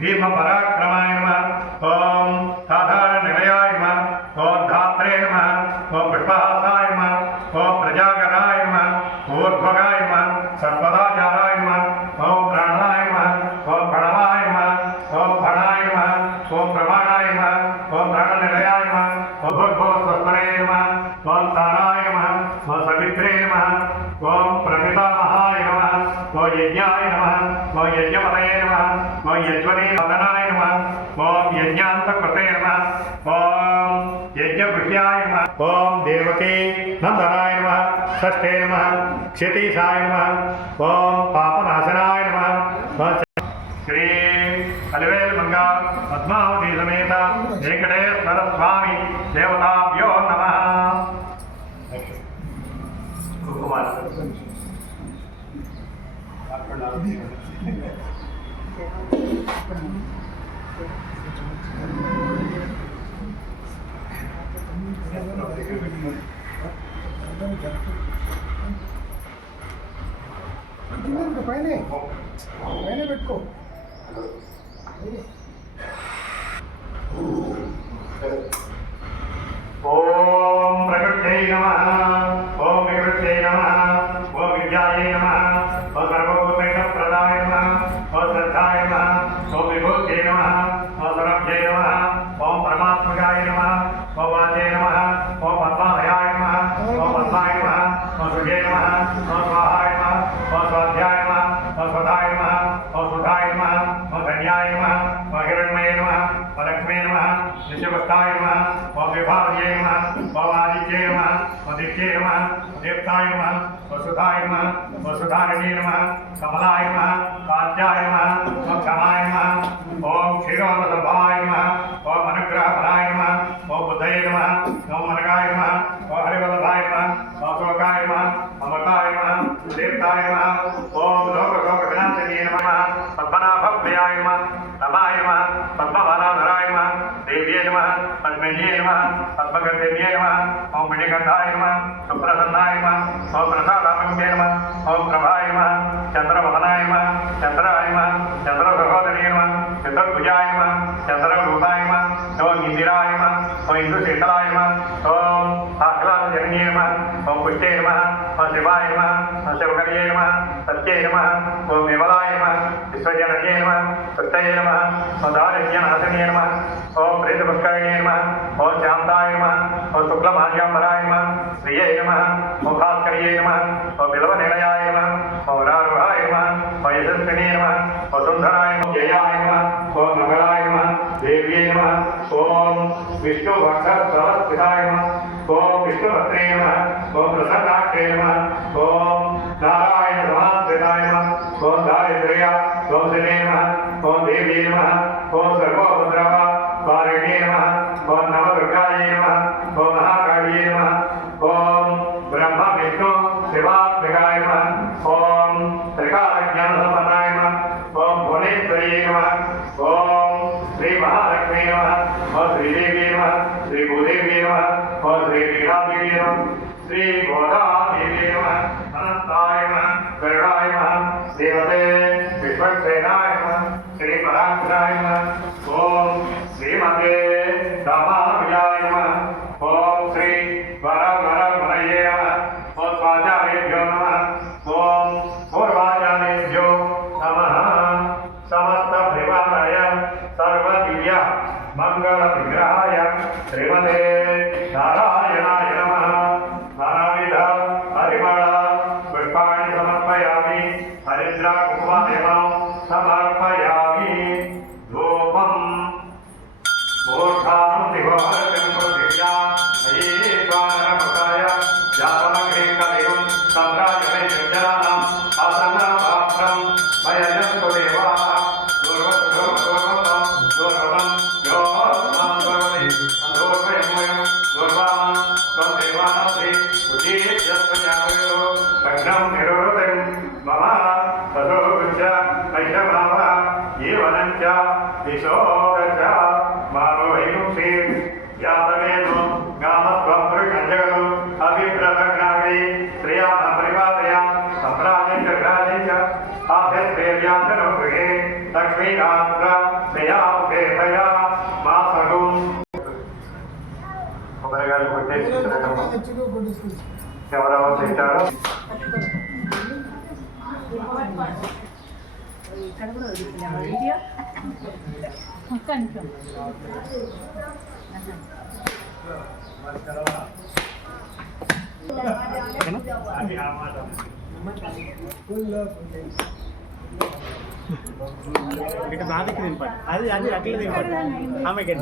भीम पराक्रमाय नमः ओम साधारण निलयाय नमः ओम धात्रे नमः ओम पुष्पहासाय नमः ओम प्रजागराय नमः ऊर्ध्वगाय नमः सर्वदाचाराय नमः ओम प्राणाय नमः ओम प्रणवाय नमः ओम फणाय नमः ओम प्रमाणाय नमः ओम प्राणनिलयाय नमः ओम भूर्भुवस्वस्मरे नमः ओम ताराय नमः ओम सवित्रे नमः ओम प्रपितामहाय नमः ओम यज्ञाय नमः ओम यज्ञपतये नमः ओम यज्वने वदनाय नमः ओम यज्ञान्तकृते नमः ओम यज्ञगृह्याय नमः ओम देवकी नंदनाय नमः षष्ठे नमः क्षितिशाय नमः ओम पापनाशनाय नमः श्री अलवेल मंगा पद्मावती समेत वेंकटेश्वर स्वामी देवताभ्यो नमः। पहले बैठो ओम प्रकृत्यै नमः ओम विकृत्यै नमः ओम विद्यायै नमः ओम सर्वभूतैकप्रदाय नमः ओम श्रद्धाय नमः ओम विभूत्यै नमः ओम सर्वज्ञै नमः ओम परमात्मकाय नमः ओम वाचे नमः ओम पद्मालयाय नमः ओम पद्माय नमः ओम सुजय नमः ओम स्वाहाय नमः ओम स्वाध्याय नमः ओम स्वधाय नमः ओम सुधाय नमः ओम धन्याय नमः ओम हिरण्मये नमः ओम लक्ष्मी नमः नित्यभक्ताय नमः ओम विभाव्ये नमः ओम आदित्ये नमः ओम दित्ये नमः देवताय नमः ओम सुधाय नमः ओम सुधारिणे नमः कमलाय नमः कात्याय नमः ओम क्षमाय नमः ओम क्षीरोदसंभवाय नमः ओम अनुग्रहफलाय नमः ओम बुद्धये नमः ओम मनकाय नमः ओम हरिवल्लभाय नमः ओम शोकाय नमः अमृताय नमः देवताय नमः ओम लोकविनाशिने नमः पद्मनाभप्रियाय नमः नमाय नमः पद्मवनाधराय नमः देव्ये नमः पद्मिन्ये नमः पद्मगन्धिन्ये नमः ओम मणिगन्धाय नमः सुप्रसन्नाय नमः ओम प्रसादामन्ये नमः ओम प्रभाय नमः चंद्रवदनाय नमः चंद्राय नमः चंद्रसहोदर्ये नमः चतुर्भुजाय नमः चंद्ररूपाय नमः ओम इंदिराय नमः ओम इंदुशेखराय नमः ओम आह्लादजनन्ये नमः ओम पुष्टे नमः ओम शिवाय नमः ओम शिवकर्ये नमः सत्ये नमः ओम विमलाय नमः विश्वजनन्ये नमः सत्ये नमः ओम दारिद्र्यनाशने नमः ओम प्रेतपुष्करिणे नमः ओम शान्ताय नमः ओम शुक्लमाल्याम्बराय नमः श्रिये नमः ओम भास्कर्ये नमः ओम बिल्वनिलयाय नमः ओम रारुहाय नमः ओम यशस्विने नमः ओम सुंदराय नमः जयाय नमः ओम मंगलाय नमः देव्ये नमः ओम विष्णुभक्तसमस्थिताय नमः ओम विष्णुभद्रे नमः ओम प्रसन्नाक्षे नमः ओम नारायण समाश्रिताय नमः ओम दारिद्र्य दोषिने नमः ओम देव्ये नमः ओम सर्वोपद्रव वारिणे नमः ओम नवदुर्गायै नमः ओम महाकाल्ये नमः ओम ब्रह्म विष्णु शिवात्मिकाय नमः ओम त्रिकालज्ञानसम्पन्नाय नमः ओम भुवनेश्वर्यै नमः ओम श्री महालक्ष्मी नमः ओम श्रीदेवी नमः श्री भूदेवी नमः ओम श्री वीणादेवी नमः श्री गोदादेवी नमः अनंताय नमः गरुडाय नमः देवते विश्वक्सेनाय नमः श्री परांकुराय नमः ओम श्रीमते दामानुजाय नमः ओम श्री वरवरवरये नमः ओम स्वाचार्येभ्यो नमः ओम पूर्वाचार्येभ्यो नमः समस्त परिवाराय सर्वदिव्य मंगल विग्रहाय श्रीमते नारायणाय नमः नानाविध परिमळ पुष्पाणि समर्पयामि हरिद्रा कुङ्कुमं समर्पयामि धूपं मूर्धानं दिवहरं कृत्या अयेश्वरमुखाय जातमग्निकलिं सम्राजमे युजनानाम् आसन्नपात्रं मयजन्तु देवाः लक्ष्मी శ్రేయాభేదయా మాసడు కొబ్బరిగాయలు కొట్టేసి ఎవరెవరు తింటారు? ఇటు బాధకి దింపండి. అది అది అట్లా దింపండి ఆమెకి.